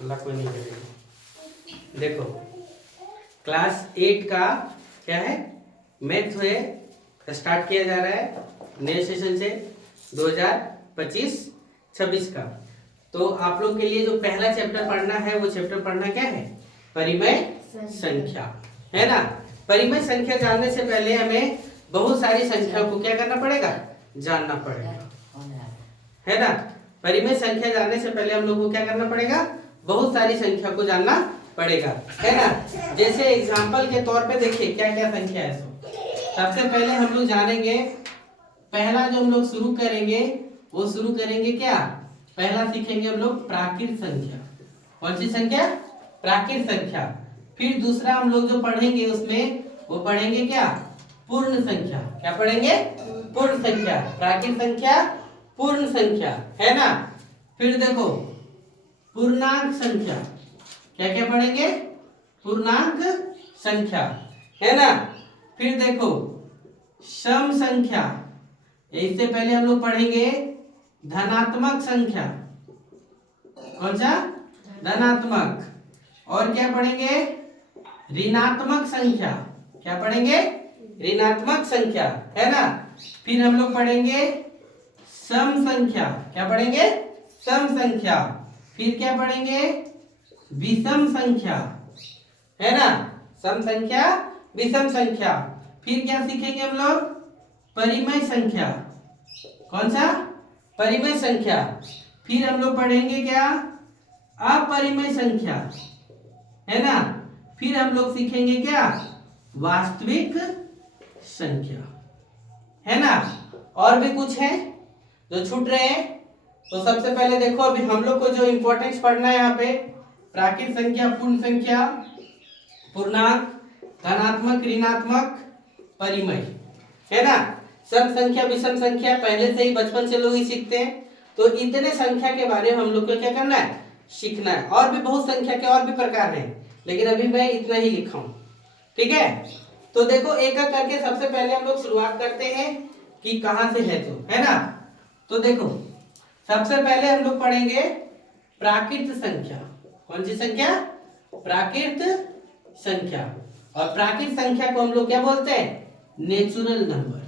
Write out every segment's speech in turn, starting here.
अल्लाह कोई नहीं करेगा। देखो क्लास 8 का क्या है, मैथ है, स्टार्ट किया जा रहा है नए सेशन से 2025-26 का। तो आप लोग के लिए जो पहला चैप्टर पढ़ना है वो चैप्टर पढ़ना क्या है, परिमेय संख्या, है ना। परिमेय संख्या जानने से पहले हमें बहुत सारी संख्या को क्या करना पड़ेगा, जानना पड़ेगा, है ना। परिमेय संख्या जानने से पहले हम लोग को क्या करना पड़ेगा, बहुत सारी संख्या को जानना पड़ेगा, है ना। जैसे एग्जांपल के तौर पे देखिए क्या क्या संख्या है। सबसे पहले हम लोग जानेंगे, पहला जो हम लोग शुरू करेंगे वो शुरू करेंगे क्या, पहला सीखेंगे हम लोग प्राकृत संख्या। कौन सी संख्या, प्राकृत संख्या। फिर दूसरा हम लोग जो पढ़ेंगे उसमें वो पढ़ेंगे क्या, पूर्ण संख्या। क्या पढ़ेंगे, पूर्ण संख्या। प्राकृत संख्या, पूर्ण संख्या, है ना। फिर देखो पूर्णांक संख्या, क्या क्या पढ़ेंगे, पूर्णांक संख्या, है ना। फिर देखो सम संख्या, इससे पहले हम लोग पढ़ेंगे धनात्मक संख्या। कौन सा, धनात्मक। और क्या पढ़ेंगे, ऋणात्मक संख्या। क्या पढ़ेंगे, ऋणात्मक संख्या, है ना। फिर हम लोग पढ़ेंगे सम संख्या। क्या पढ़ेंगे, सम संख्या। फिर क्या पढ़ेंगे, विषम संख्या, है ना। सम संख्या, विषम संख्या। फिर क्या सीखेंगे हम लोग, परिमेय संख्या। कौन सा, परिमेय संख्या। फिर हम लोग पढ़ेंगे क्या, अपरिमेय संख्या, है ना। फिर हम लोग सीखेंगे क्या, वास्तविक संख्या, है ना। और भी कुछ है जो छूट रहे हैं। तो सबसे पहले देखो अभी हम लोग को जो इंपॉर्टेंस पढ़ना है यहाँ पे, प्राकृत संख्या, पूर्ण संख्या, पूर्णांक, धनात्मक, ऋणात्मक, परिमेय, है ना। सम संख्या, विषम संख्या पहले से ही बचपन से लोग ही सीखते हैं। तो इतने संख्या के बारे में हम लोग को क्या करना है, सीखना है। और भी बहुत संख्या के और भी प्रकार हैं, लेकिन अभी मैं इतना ही लिखा हूं, ठीक है। तो देखो एक एक करके सबसे पहले हम लोग शुरुआत करते हैं कि कहां से है, तो है ना। तो देखो सबसे पहले हम लोग पढ़ेंगे प्राकृत संख्या। कौन सी संख्या, प्राकृत संख्या। और प्राकृत संख्या को हम लोग क्या बोलते हैं, नेचुरल नंबर।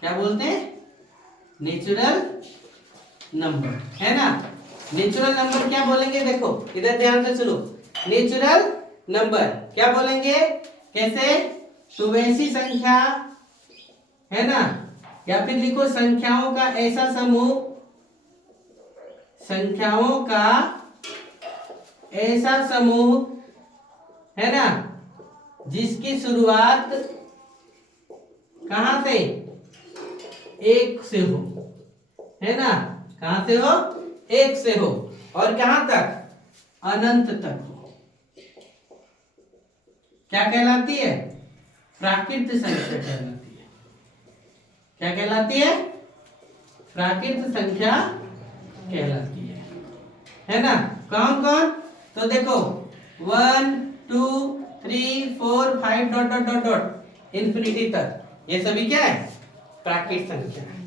क्या बोलते हैं, नेचुरल नंबर, है ना। नेचुरल नंबर क्या बोलेंगे, देखो इधर ध्यान से सुनो। नेचुरल नंबर क्या बोलेंगे, कैसे, तो वैसी संख्या, है ना। या फिर लिखो संख्याओं का ऐसा समूह, संख्याओं का ऐसा समूह, है ना, जिसकी शुरुआत कहां से, एक से हो, है ना। कहां से हो, एक से हो, और कहां तक, अनंत तक हो। क्या कहलाती है, प्राकृत संख्या कहलाती है। क्या कहलाती है, प्राकृत संख्या कहलाती है ना। कौन कौन, तो देखो 1 2 3 4 5 dot dot dot dot infinity तक, ये सभी क्या है, प्राकृत संख्या है।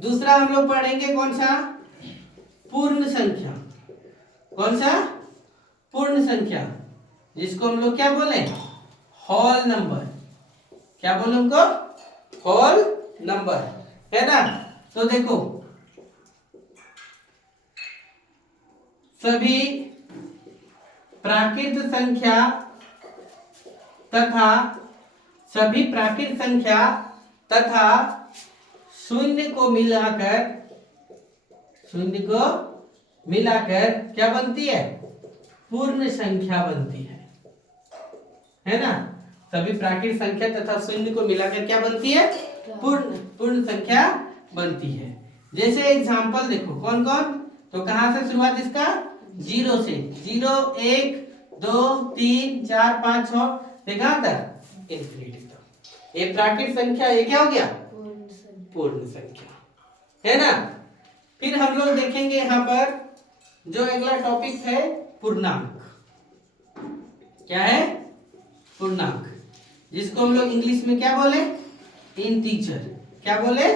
दूसरा हम लोग पढ़ेंगे कौन सा, पूर्ण संख्या। कौन सा, पूर्ण संख्या, जिसको हम लोग क्या बोले, होल नंबर। क्या बोले उनको, होल नंबर, है ना। तो देखो सभी प्राकृत संख्या तथा सभी प्राकृत संख्या तथा शून्य को मिलाकर क्या बनती है, पूर्ण संख्या बनती है ना। सभी प्राकृत संख्या तथा शून्य को मिलाकर क्या बनती है, पूर्ण संख्या बनती है। जैसे एग्जांपल देखो कौन कौन, तो कहां से शुरुआत इसका, 0 से, 0 1 2 3 4 5 6 देखा तक इंफिनिटी तक। ये प्राकृत संख्या, ये क्या हो गया, पूर्ण संख्या, है ना। फिर हम लोग देखेंगे यहाँ पर जो अगला टॉपिक है, पूर्णांक। क्या है, पूर्णांक, जिसको हम लोग इंग्लिश में क्या बोले, इंटीजर। क्या बोले,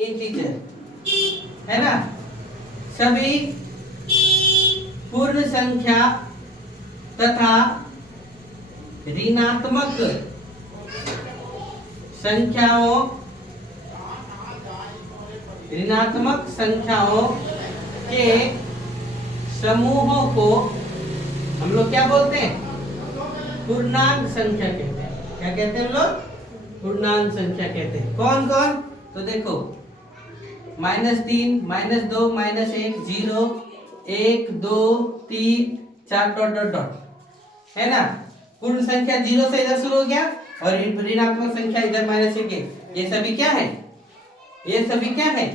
इंटीजर, है ना। सभी पूर्ण संख्या तथा ऋणात्मक संख्याओं के समूहों को हम लोग क्या बोलते हैं? पूर्णांक संख्या कहते हैं। क्या कहते हैं हम लोग? पूर्णांक संख्या कहते हैं। कौन कौन? तो देखो, -3, -2, -1, 0, 1, 2, 3, 4 डॉट डॉट डॉट, है ना। पूर्ण संख्या 0 से इधर शुरू हो गया और ऋणात्मक संख्या इधर -1 है। ये सभी क्या है? ये सभी क्या है?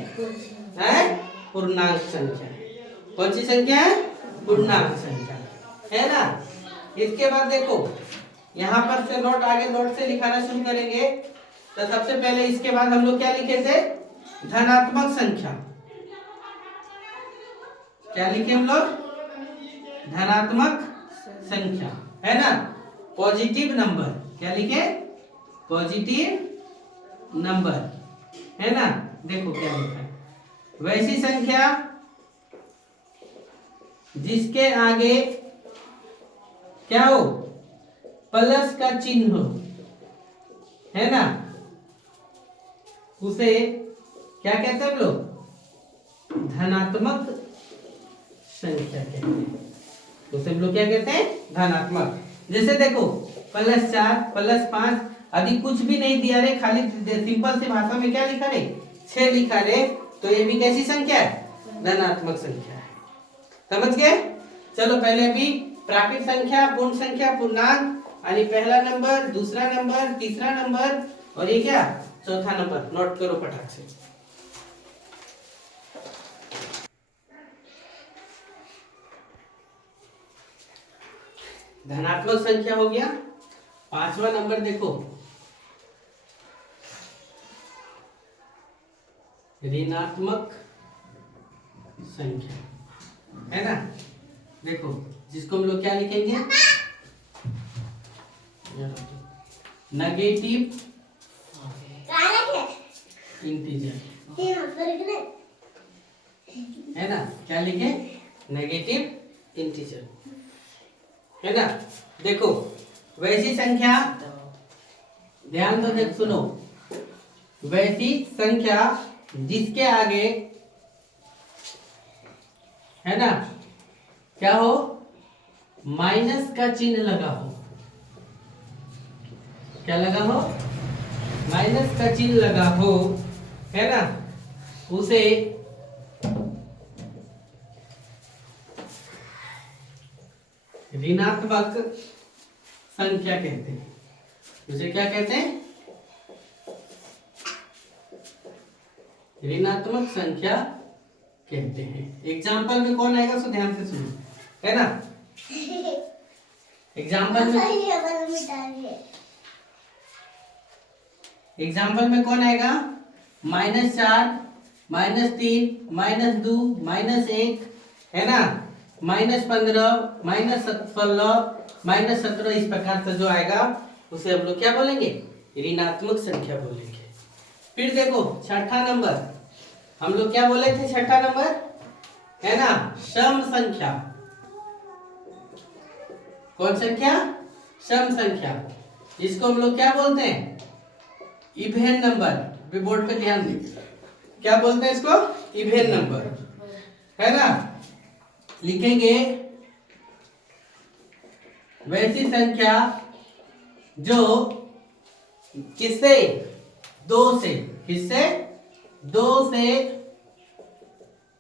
पूर्णांक संख्या। कौन सी संख्या है? पूर्णांक संख्या, है ना। इसके बाद देखो, यहाँ पर से नोट आगे नोट से लिखाना शुरू करेंगे। तो सबसे पहले इसके बाद हम लोग क्या लिखे थे? धनात्मक संख्या। क्या लिखे हम लोग? धनात्मक संख्या, है ना। Positive number. क्या लिखे? पॉजिटिव नंबर, है ना। देखो क्या लिखा है, वैसी संख्या जिसके आगे क्या हो? प्लस का चिन्ह हो, है ना, उसे क्या कहते हैं हम लोग? धनात्मक संख्या कहते हैं। उसे हम लोग क्या कहते हैं? धनात्मक। जैसे देखो, +4, +5 आदि कुछ भी नहीं दिया रे, खाली सिंपल सी भाषा में क्या लिखा रे? 6 लिखा रे, तो ये भी कैसी संख्या है? धनात्मक संख्या है। समझ गए? चलो पहले अभी प्राकृत संख्या, पूर्ण संख्या, पूर्णांक, यानी पहला नंबर, दूसरा नंबर, तीसरा नंबर और ये क्या? चौथा नंबर। नोट करो फटाक से। धनात्मक संख्या हो गया। पांचवा नंबर देखो, ऋणात्मक संख्या, है ना। देखो, जिसको हम लोग क्या लिखेंगे? नेगेटिव इंटीजर, है ना। क्या लिखे? नेगेटिव इंटीजर, है ना। देखो, वैसी संख्या, ध्यान दो, देख सुनो, वैसी संख्या जिसके आगे, है ना, क्या हो? माइनस का चिन्ह लगा हो। क्या लगा हो? माइनस का चिन्ह लगा हो, है ना, उसे ऋणात्मक संख्या कहते हैं। उसे क्या कहते हैं? ऋणात्मक संख्या कहते हैं। एग्जाम्पल में कौन आएगा? सो ध्यान से सुनो, है ना। एग्जाम्पल में कौन आएगा? -4, -3, -2, -1, है ना, -15, -16, -17, इस प्रकार से जो आएगा उसे हम लोग क्या बोलेंगे? ऋणात्मक संख्या बोलेंगे। फिर देखो, छठा नंबर, हम लोग क्या बोले थे? छठा नंबर, है ना, सम संख्या। कौन संख्या? सम संख्या, जिसको हम लोग क्या बोलते हैं? Even number. भी बोर्ड पे ध्यान दे, क्या बोलते हैं इसको? इवेन नंबर, है ना। लिखेंगे, वैसी संख्या जो किससे? 2 से, किससे? 2 से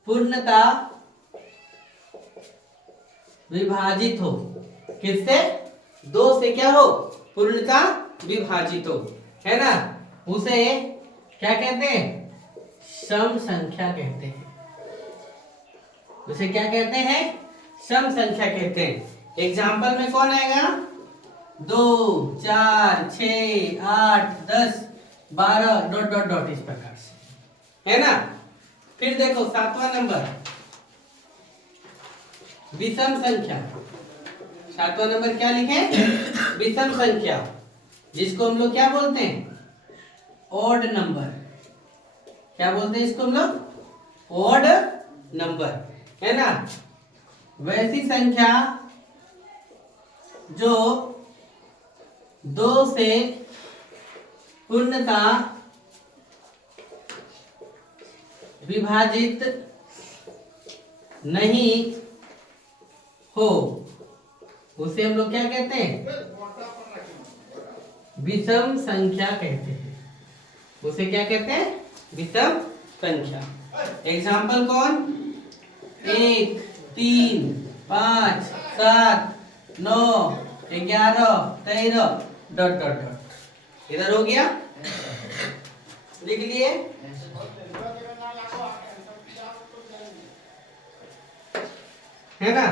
पूर्णता विभाजित हो। किससे? 2 से क्या हो? पूर्णता विभाजित हो, है ना, उसे क्या कहते हैं? सम संख्या कहते हैं। उसे क्या कहते हैं? सम संख्या कहते हैं। एग्जाम्पल में कौन आएगा? 2, 4, 6, 8, 10, 12 डॉट डॉट डॉट, इस प्रकार से, है ना। फिर देखो, 7वां नंबर, विषम संख्या। 7वां नंबर क्या लिखे? विषम संख्या, जिसको हम लोग क्या बोलते हैं? Odd number. क्या बोलते हैं इसको हम लोग? ऑड नंबर, है ना। वैसी संख्या जो 2 से पूर्णतः विभाजित नहीं हो उसे हम लोग क्या कहते हैं? विषम संख्या कहते हैं। उसे क्या कहते हैं? विषम संख्या। एग्जाम्पल कौन? 1, 3, 5, 7, 9, 11, 13 ... इधर हो गया, लिख लिए। है ना?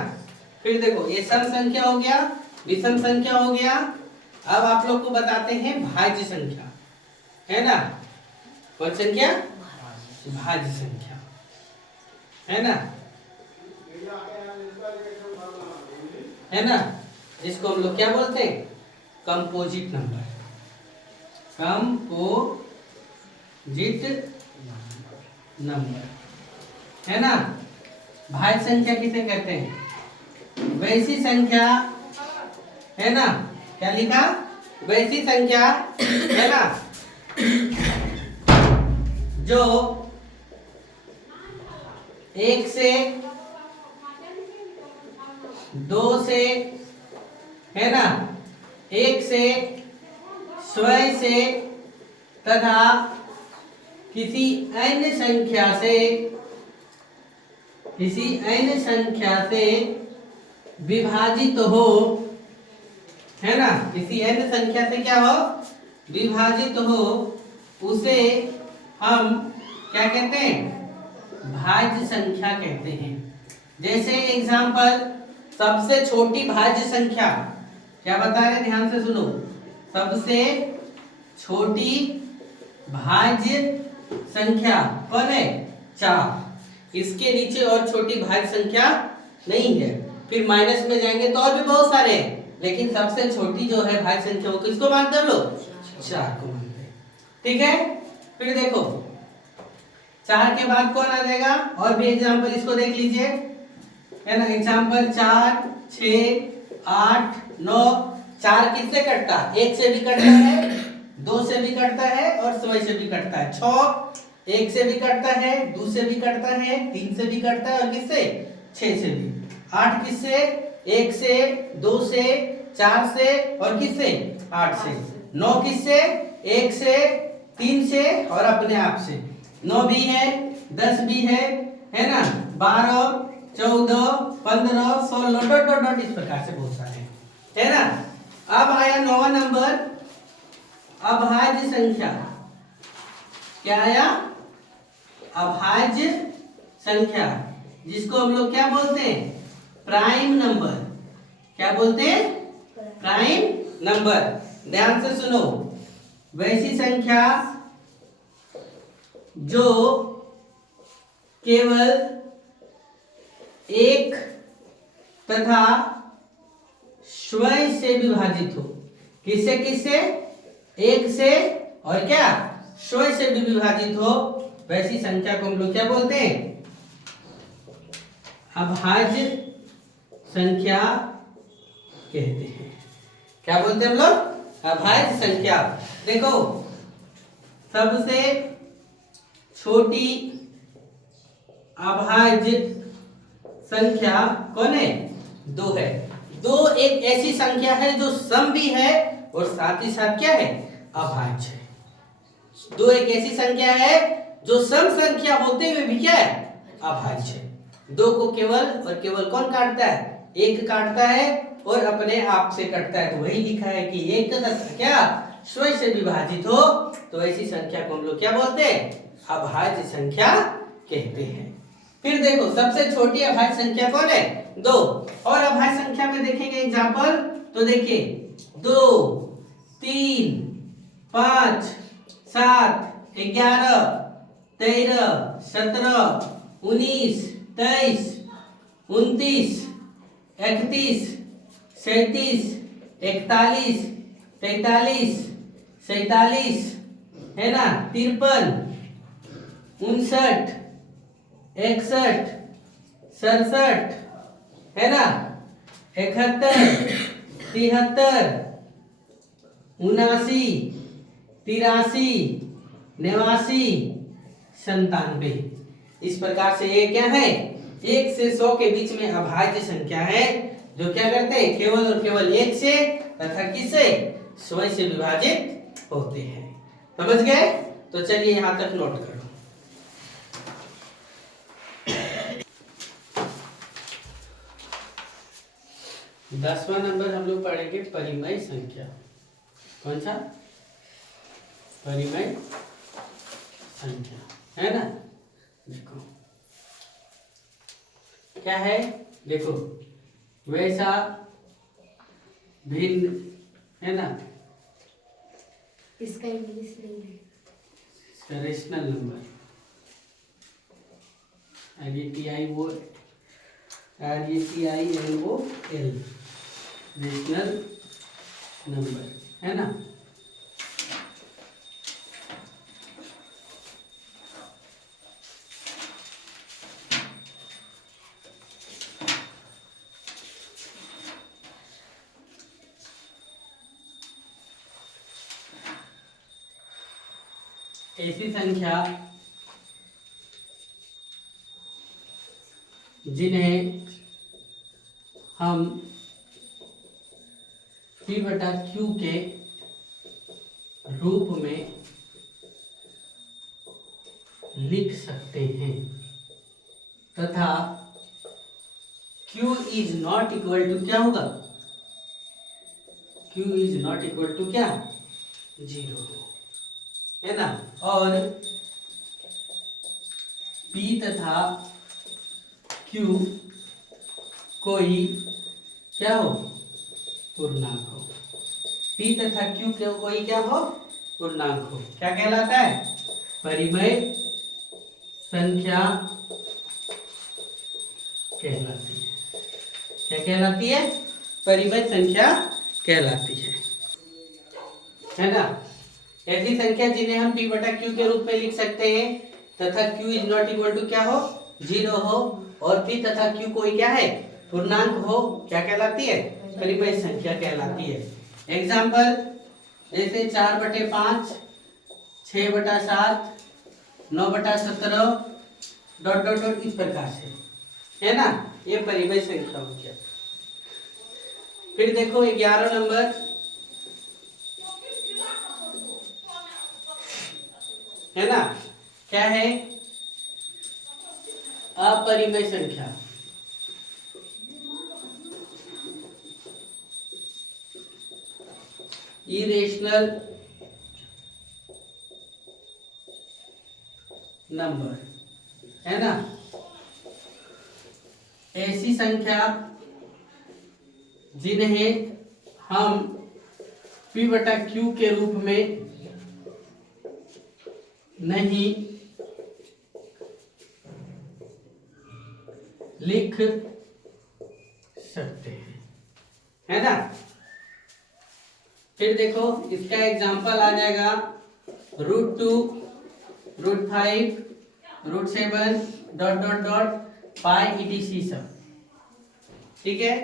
फिर देखो ये सम संख्या हो गया, विषम संख्या हो गया। अब आप लोग को बताते हैं भाज्य संख्या, है ना? कौन संख्या? भाज्य संख्या, है ना? है ना? जिसको हम लोग क्या बोलते हैं? Composite number. कंपोजिट नंबर, है ना? भाज्य संख्या किसे कहते हैं? वैसी संख्या, है ना? क्या लिखा? वैसी संख्या, है ना, जो 1 से 2 से, है ना, 1 से स्वयं से तथा किसी अन्य संख्या से विभाजित हो, है ना? किसी अन्य संख्या से क्या हो? विभाजित हो, उसे हम क्या कहते हैं? भाज्य संख्या कहते हैं। जैसे एग्जाम्पल, सबसे छोटी भाज्य संख्या क्या बता रहे? ध्यान से सुनो। सबसे छोटी भाज्य संख्या कौन है? 4। इसके नीचे और छोटी भाज्य संख्या नहीं है। फिर माइनस में जाएंगे तो और भी बहुत सारे हैं, लेकिन सबसे छोटी जो है भाज्य संख्या वो किसको मानते हैं लोग? 4 को मानते हैं। ठीक है? फिर देखो 4 के बाद कौन आ जाएगा? और भी एग्जाम्पल इसको देख लीजिए, है ना? एग्जाम्पल 4, 6, 8, 9। 4 किससे कटता? 1 से भी कटता है, 2 से भी कटता है और 6 से भी कटता है। 6 1 से भी कटता है, 2 से भी कटता है, 3 से भी कटता है और किससे? 6 से भी। 8 किससे? 1 से, 2 से, 4 से और किससे? 8 से। 9 किससे? 1 से, 3 से और अपने आप से। 9 भी है, 10 भी है ना? 12, 14, 15, 16 ... इस प्रकार से बहुत सारे हैं, है ना? अब आया 9वां नंबर, अभाज्य संख्या। क्या आया? अभाज्य संख्या, जिसको हम लोग क्या बोलते हैं? Prime number. क्या बोलते हैं? Prime number. ध्यान से सुनो। वैसी संख्या जो केवल 1 तथा स्वयं से विभाजित हो। किससे किससे? 1 से और क्या? स्वयं से भी विभाजित हो, वैसी संख्या को हम लोग क्या बोलते हैं? अभाज्य संख्या कहते हैं। क्या बोलते हैं हम लोग? अभाज्य संख्या। देखो सबसे छोटी अभाज्य संख्या कौन है? 2 है। 2 एक ऐसी संख्या है जो सम भी है और साथ ही साथ क्या है? अभाज्य है। 2 एक ऐसी संख्या है जो सम संख्या होते हुए भी क्या है? अभाज्य है। 2 को केवल और केवल कौन काटता है? 1 काटता है और अपने आप से कटता है। तो वही लिखा है कि 1 तथा क्या स्वयं से विभाजित हो, तो ऐसी संख्या को हम लोग क्या बोलते हैं? अभाज्य संख्या कहते हैं। फिर देखो सबसे छोटी अभाज्य संख्या कौन है? 2। और अभाज्य संख्या में देखेंगे एग्जाम्पल, तो देखिए 2, 3, 5, 7, 11, 13, 17, 19, 23, 29, 31, 37, 41, 43, 47, है ना, 53, 59, 61, 67, है ना, 71, 73, 79, 83, 89, 97। इस प्रकार से ये क्या है, 1 से 100 के बीच में अभाज्य संख्या है, जो क्या करते हैं, केवल और केवल 1 से तथा किससे, 100 से विभाजित होते हैं। समझ गए? तो चलिए यहां तक नोट करो। दसवां नंबर हम लोग पढ़ेंगे परिमेय संख्या। कौन सा? परिमेय संख्या, है ना। देखो क्या है, देखो वैसा भिन्न, है ना, इसका इंग्लिश नहीं है, इसका rational number, RATIONAL, rational number, है ना। ऐसी संख्या जिन्हें हम P/Q के रूप में लिख सकते हैं तथा Q is not equal to क्या होगा, Q is not equal to क्या, 0, है ना। और P तथा Q कोई क्या हो, पूर्णांक हो। P तथा Q के कोई क्या हो, पूर्णांक हो। क्या कहलाता है, परिमेय संख्या कहलाती है। क्या कहलाती है, परिमेय संख्या कहलाती है ना। ऐसी संख्या जिन्हें हम P/Q के रूप में लिख सकते हैं तथा Q is not equal to क्या हो, 0 हो, और P तथा Q कोई क्या है, पूर्णांक हो, क्या कहलाती है, परिमेय संख्या कहलाती है। एग्जाम्पल जैसे 4/5, 6/7, 9/17, डॉट डॉट डॉट, इस प्रकार से, है ना। ये परिमेय संख्या हो गया। फिर देखो 11 नंबर, है ना, क्या है, अपरिमेय संख्या। इरेशनल नंबर, है ना। ऐसी संख्या जिन्हें हम P/Q के रूप में नहीं लिख सकते हैं, है ना। फिर देखो इसका एग्जांपल आ जाएगा √2, √5, √7, डॉट डॉट डॉट, पाई etc सब, ठीक है।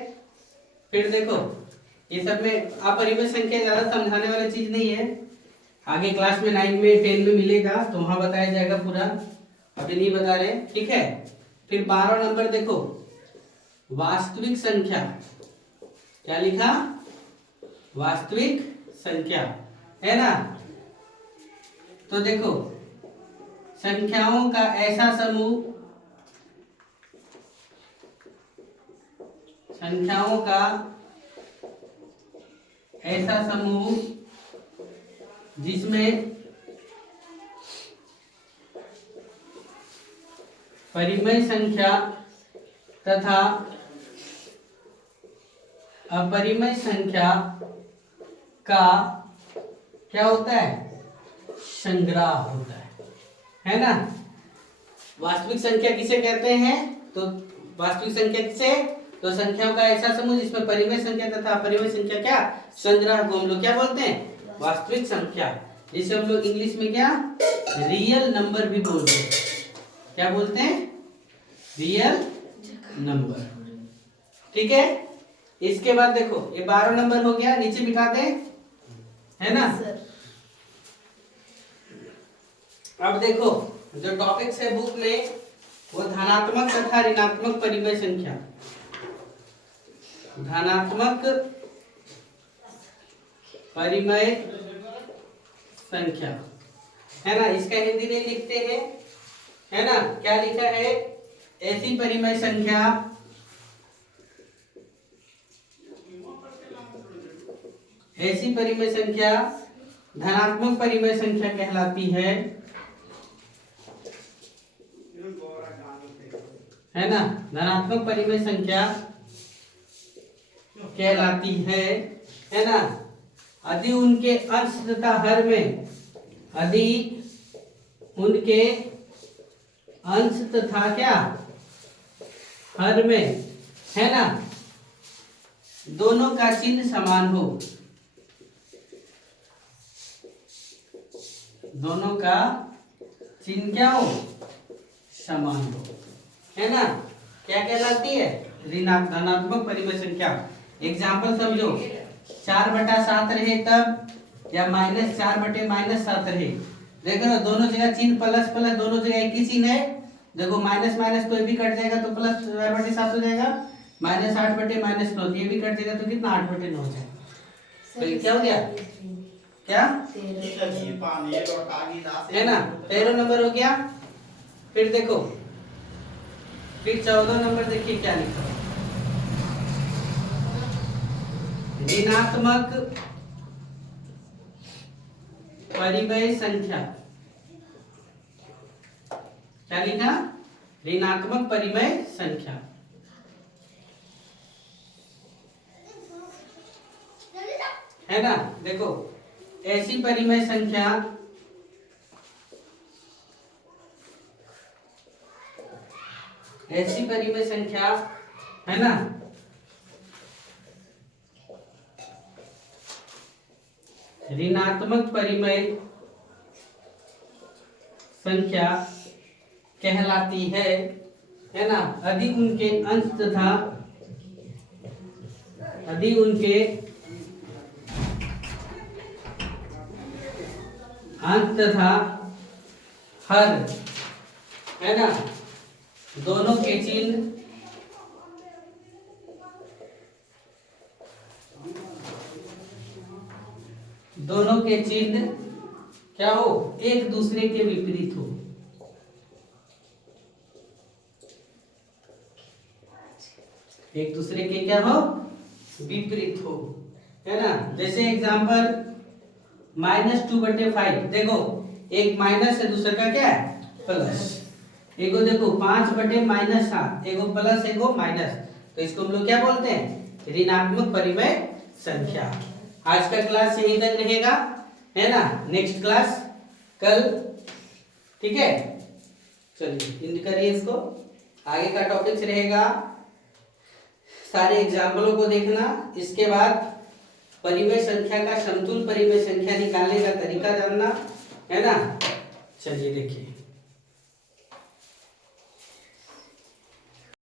फिर देखो ये सब में अपरिमेय संख्या ज्यादा समझाने वाली चीज नहीं है, आगे क्लास में 9 में 10 में मिलेगा तो वहां बताया जाएगा पूरा, अभी नहीं बता रहे, ठीक है। फिर 12 नंबर देखो, वास्तविक संख्या। क्या लिखा, वास्तविक संख्या, है ना। तो देखो संख्याओं का ऐसा समूह, संख्याओं का ऐसा समूह जिसमें परिमेय संख्या तथा अपरिमेय संख्या का क्या होता है, संग्रह होता है ना। वास्तविक संख्या किसे कहते हैं, तो वास्तविक संख्या किसे, तो संख्याओं का ऐसा समूह जिसमें परिमेय संख्या तथा अपरिमेय संख्या क्या, संग्रह को हम लोग क्या बोलते हैं, वास्तविक संख्या, जिसे हम लोग इंग्लिश में क्या, रियल नंबर भी बोलते हैं। क्या बोलते हैं, रियल नंबर, ठीक है। इसके बाद देखो ये 12 नंबर हो गया, नीचे बिठा दे, है ना। अब देखो जो टॉपिक्स है बुक में वो धनात्मक तथा ऋणात्मक परिमेय संख्या, धनात्मक परिमेय संख्या, है ना। इसका हिंदी में लिखते हैं, है ना। क्या लिखा है, ऐसी परिमेय संख्या धनात्मक परिमेय संख्या कहलाती है ना। धनात्मक परिमेय संख्या कहलाती है ना। यदि उनके अंश तथा हर में, यदि उनके अंश तथा क्या हर में, है ना, दोनों का चिन्ह समान हो, दोनों का चिन्ह क्या हो, समान हो, है ना। क्या कहलाती है, धनात्मक परिमेय संख्या। एग्जाम्पल समझो, 4/7 रहे तब, या -4/-7 रहे। देखो ना दोनों जगह चिन्ह प्लस प्लस, दोनों जगह एक ही चिन्ह है। देखो माइनस माइनस कोई भी कट जाएगा तो प्लस 4/7 हो जाएगा, -8/-9 ये भी कट जाएगा तो कितना 8/9 हो जाएगा। तो क्या हो गया, क्या है ना, 13 नंबर हो गया। फिर देखो, फिर 14 नंबर देखिए क्या लिखा, ऋणात्मक परिमेय संख्या। क्या लिखा, ऋणात्मक परिमेय संख्या। है ना। देखो ऐसी परिमेय संख्या है ना, ऋणात्मक परिमेय संख्या कहलाती है ना। यदि उनके अंश तथा हर, है ना, दोनों के चिन्ह क्या हो, एक दूसरे के विपरीत हो। एक दूसरे के क्या हो, विपरीत हो, है ना। जैसे एग्जांपल -2/5, देखो एक माइनस है, दूसरे का क्या है, प्लस। एगो देखो 5/-7, एगो प्लस एगो माइनस, तो इसको हम लोग क्या बोलते हैं, ऋणात्मक परिमेय संख्या। आज का क्लास यहीं तक रहेगा, है ना। नेक्स्ट क्लास कल, ठीक है। चलिए इंड करिए इसको, आगे का टॉपिक्स रहेगा, सारे एग्जाम्पलों को देखना। इसके बाद परिमेय संख्या का समतुल परिमेय संख्या निकालने का तरीका जानना, है ना। चलिए देखिए।